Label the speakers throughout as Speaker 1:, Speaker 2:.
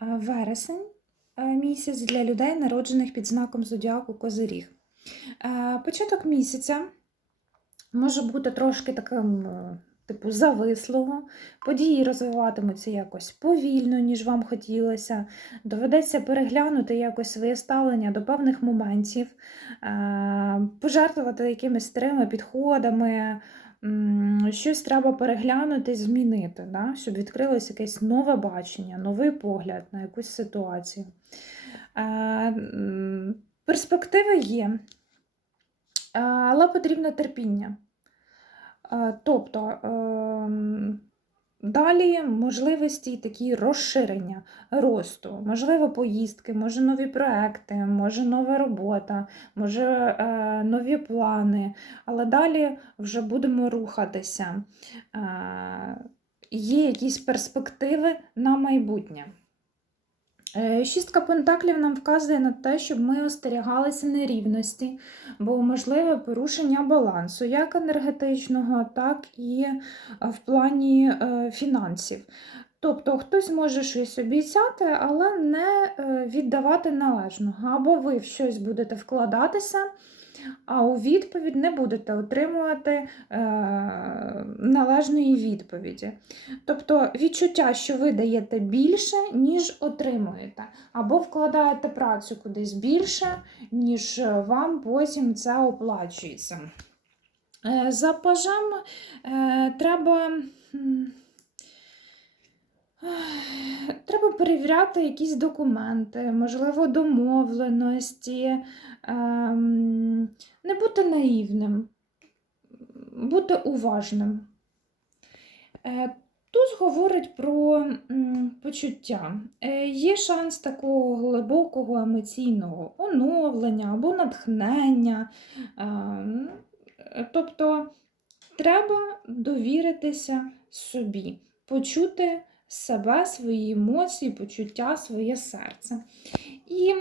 Speaker 1: Вересень е, місяць для людей, народжених під знаком зодіаку Козиріг. Е, Початок місяця може бути трошки таким, е, типу, завислого. Події розвиватимуться якось повільно, ніж вам хотілося. Доведеться переглянути якось своє ставлення до певних моментів, е, пожертвувати якимись старими підходами. Щось треба переглянути, змінити, да? щоб відкрилось якесь нове бачення, новий погляд на якусь ситуацію. Е, Перспективи є, але потрібне терпіння. Е, Тобто ем, далі можливості такі розширення, росту, можливо, поїздки, може нові проекти, може нова робота, може е, нові плани, але далі вже будемо рухатися. Е, Є якісь перспективи на майбутнє. Е, Шістка пентаклів нам вказує на те, щоб ми остерігалися нерівності, бо можливе порушення балансу, як енергетичного, так і е, в плані е, фінансів. Тобто хтось може щось обіцяти, але не віддавати належного. Або ви в щось будете вкладатися, а у відповідь не будете отримувати е, належної відповіді. Тобто відчуття, що ви даєте більше, ніж отримуєте, або вкладаєте працю кудись більше, ніж вам потім це оплачується. Е, За пажем е, треба. М, перевіряти якісь документи, можливо, домовленості, ем, не бути наївним, бути уважним. Е, Туз говорить про почуття. Е, Є шанс такого глибокого емоційного оновлення або натхнення. Ем, Тобто треба довіритися собі, почути себе, свої емоції, почуття, своє серце. І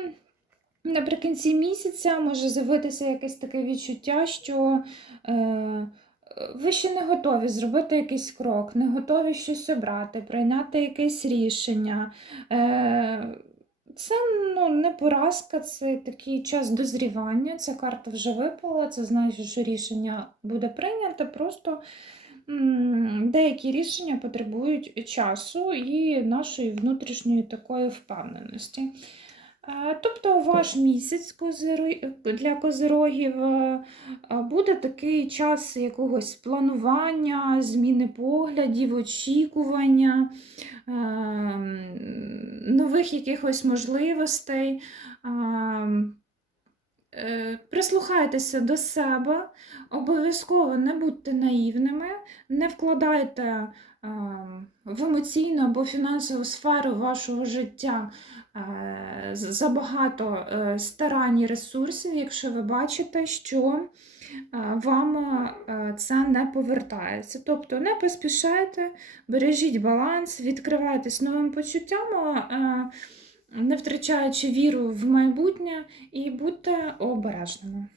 Speaker 1: наприкінці місяця може з'явитися якесь таке відчуття, що е, ви ще не готові зробити якийсь крок, не готові щось обрати, прийняти якесь рішення. Е, Це ну, не поразка, це такий час дозрівання. Ця карта вже випала, це значить, що рішення буде прийнято. Просто деякі рішення потребують часу і нашої внутрішньої такої впевненості. Е, Тобто ваш місяць для козирогів е, е, буде такий час якогось планування, зміни поглядів, очікування, е, нових якихось можливостей. Е, Прислухайтеся до себе, обов'язково не будьте наївними, не вкладайте в емоційну або фінансову сферу вашого життя е, забагато е, старань і ресурсів, якщо ви бачите, що вам це не повертається. Тобто не поспішайте, бережіть баланс, відкривайтесь новим почуттям, не втрачаючи віру в майбутнє, і будьте обережними.